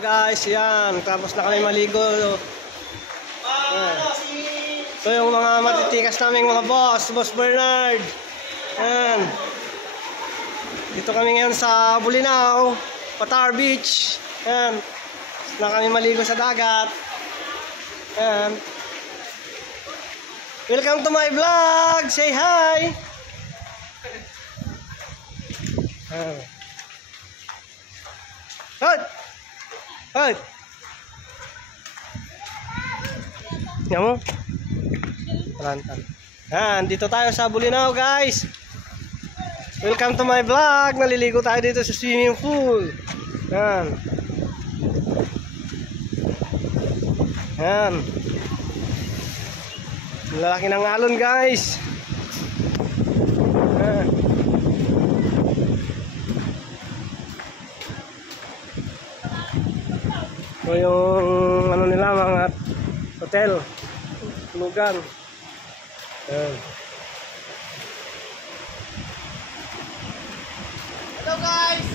Guys, yan. Tapos na kami maligo. Ito yung mga matitikas naming mga boss. Boss Bernard. Yan. Dito kami ngayon sa Bulinaw, Patar Beach. Yan. Na kami maligo sa dagat. Yan. Welcome to my vlog. Say hi. Yan. Hot. Hot. Yan mo. Tarantan. Yan, dito tayo sa Bulinaw, guys. Welcome to my vlog. Naliligo tayo dito sa swimming pool. Yan. Yan. Lalaki ng alon, guys. Yan. Ito yung ano nila, mga hotel. Tulugan. Yan. Hello, guys.